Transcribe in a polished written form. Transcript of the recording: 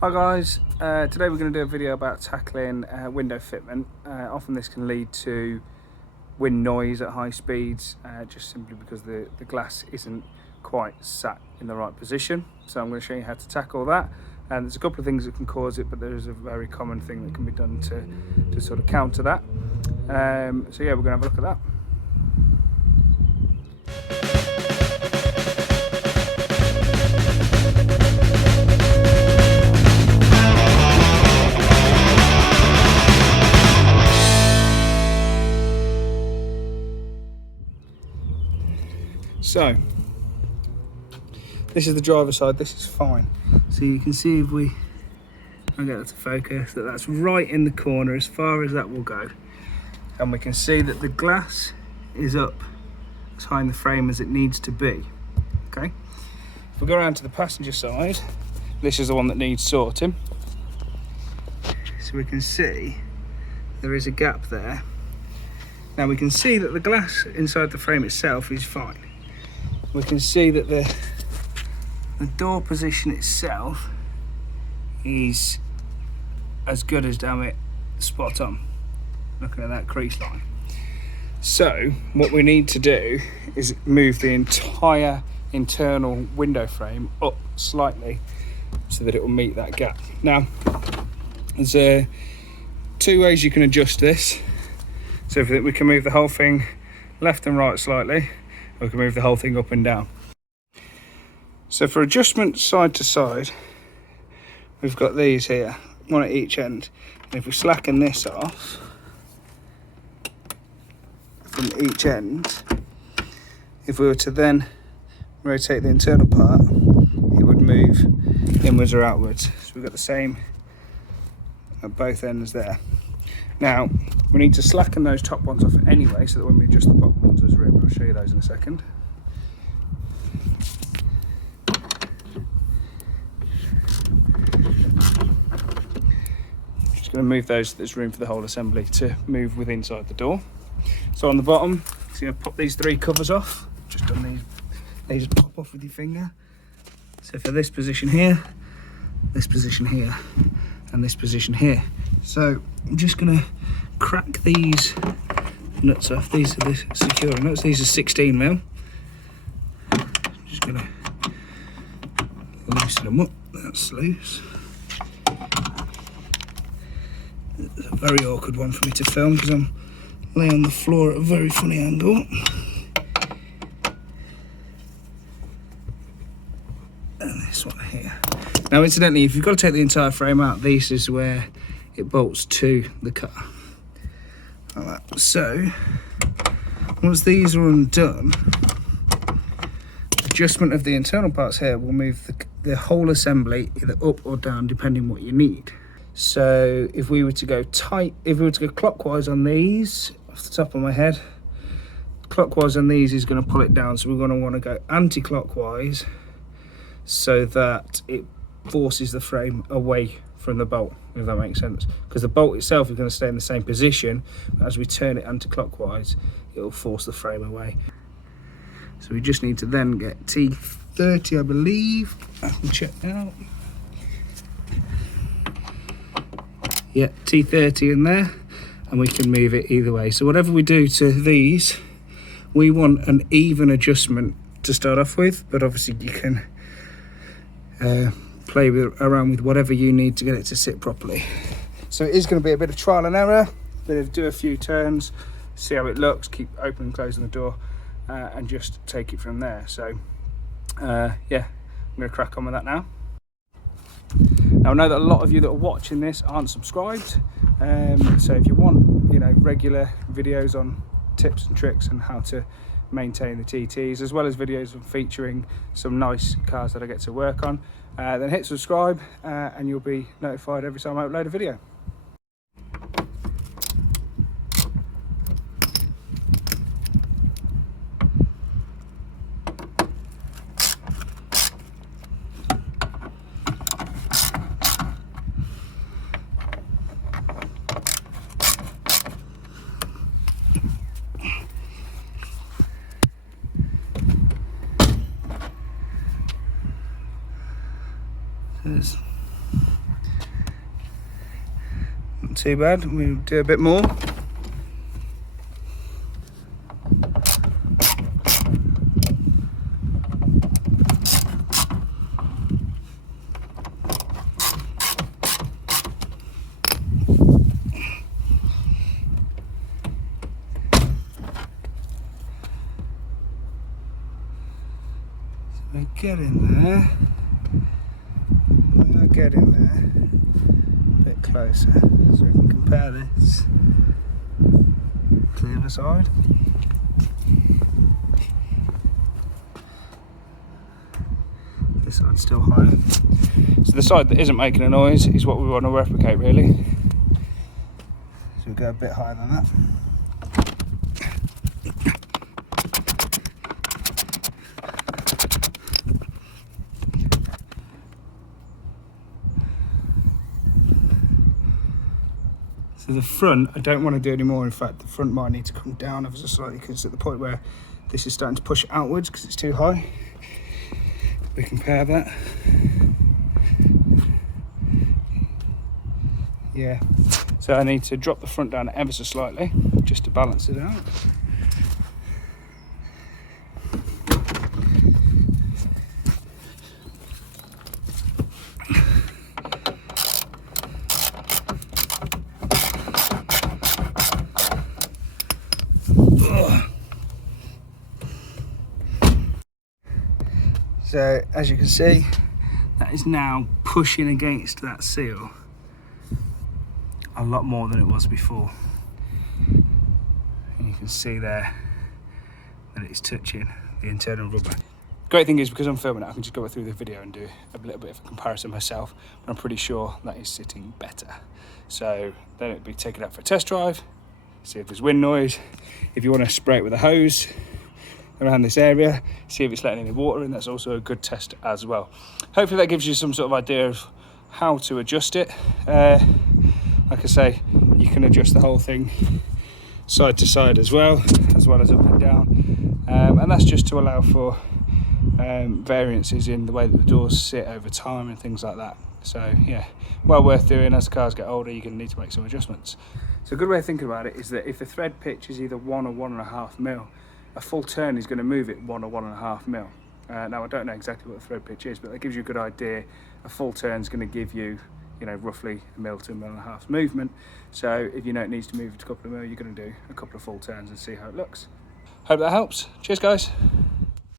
Hi guys, today we're going to do a video about tackling window fitment. Often this can lead to wind noise at high speeds, just simply because the glass isn't quite sat in the right position. So I'm going to show you how to tackle that. And there's a couple of things that can cause it, but there is a very common thing that can be done to sort of counter that. So yeah, we're going to have a look at that. So, this is the driver's side, this is fine. So you can see if I'll get that to focus, that's right in the corner as far as that will go. And we can see that the glass is up as high in the frame as it needs to be, okay? If we go around to the passenger side, this is the one that needs sorting. So we can see there is a gap there. Now we can see that the glass inside the frame itself is fine. We can see that the door position itself is as good as, damn it, spot on. Looking at that crease line. So what we need to do is move the entire internal window frame up slightly so that it will meet that gap. Now there's two ways you can adjust this. So if we can move the whole thing left and right slightly, we can move the whole thing up and down. So for adjustment side to side, we've got these here, one at each end. And if we slacken this off from each end, if we were to then rotate the internal part, it would move inwards or outwards. So we've got the same at both ends there. Now, we need to slacken those top ones off anyway, so that when we adjust the bottom ones, there's room. I'll show you those in a second. Just going to move those, there's room for the whole assembly to move with inside the door. So on the bottom, so you're going to pop these three covers off, just on these, they just pop off with your finger. So for this position here, this position here, and this position here. So I'm just going to crack these nuts off. These are the securing nuts. These are 16mm. Just going to loosen them up. That's loose. It's a very awkward one for me to film because I'm laying on the floor at a very funny angle. And this one here. Now incidentally, if you've got to take the entire frame out, this is where it bolts to the car. Like that. So once these are undone, adjustment of the internal parts here will move the whole assembly either up or down depending what you need. So if we were to go clockwise on these, off the top of my head, clockwise on these is going to pull it down, so we're going to want to go anti-clockwise so that it forces the frame away from the bolt, if that makes sense, because the bolt itself is going to stay in the same position, but as we turn it anti-clockwise it will force the frame away. So we just need to then get T30, I believe. I can check out. Yeah, T30 in there, and we can move it either way. So whatever we do to these, we want an even adjustment to start off with, but obviously you can play around with whatever you need to get it to sit properly. So it is going to be a bit of trial and error, do a few turns, see how it looks, keep opening and closing the door, and just take it from there. So yeah, I'm going to crack on with that now. Now I know that a lot of you that are watching this aren't subscribed, so if you want, regular videos on tips and tricks and how to maintain the TTs, as well as videos featuring some nice cars that I get to work on, then hit subscribe and you'll be notified every time I upload a video. There's too bad. We'll do a bit more. We're getting there. We are getting there. A bit closer, so we can compare this to the other side. This side's still higher. So the side that isn't making a noise is what we want to replicate, really. So we'll go a bit higher than that. So the front, I don't want to do any more. In fact, the front might need to come down ever so slightly because it's at the point where this is starting to push outwards because it's too high. We compare that. Yeah. So I need to drop the front down ever so slightly just to balance it out. So as you can see, that is now pushing against that seal a lot more than it was before. And you can see there that it's touching the internal rubber. Great thing is, because I'm filming it, I can just go through the video and do a little bit of a comparison myself, but I'm pretty sure that is sitting better. So then it'd be taken out for a test drive, see if there's wind noise. If you want to spray it with a hose around this area, see if it's letting any water in. That's also a good test as well. Hopefully that gives you some sort of idea of how to adjust it. Like I say, you can adjust the whole thing side to side as well as up and down, and that's just to allow for variances in the way that the doors sit over time and things like that. So yeah, well worth doing. As the cars get older, you're going to need to make some adjustments. So a good way of thinking about it is that if the thread pitch is either 1 or 1.5 mil, a full turn is going to move it 1 or 1.5 mil. Now I don't know exactly what the thread pitch is, but that gives you a good idea. A full turn is going to give you, roughly 1 mil to 1.5 mil movement. So if you know it needs to move it to a couple of mil, you're going to do a couple of full turns and see how it looks. Hope that helps. Cheers, guys.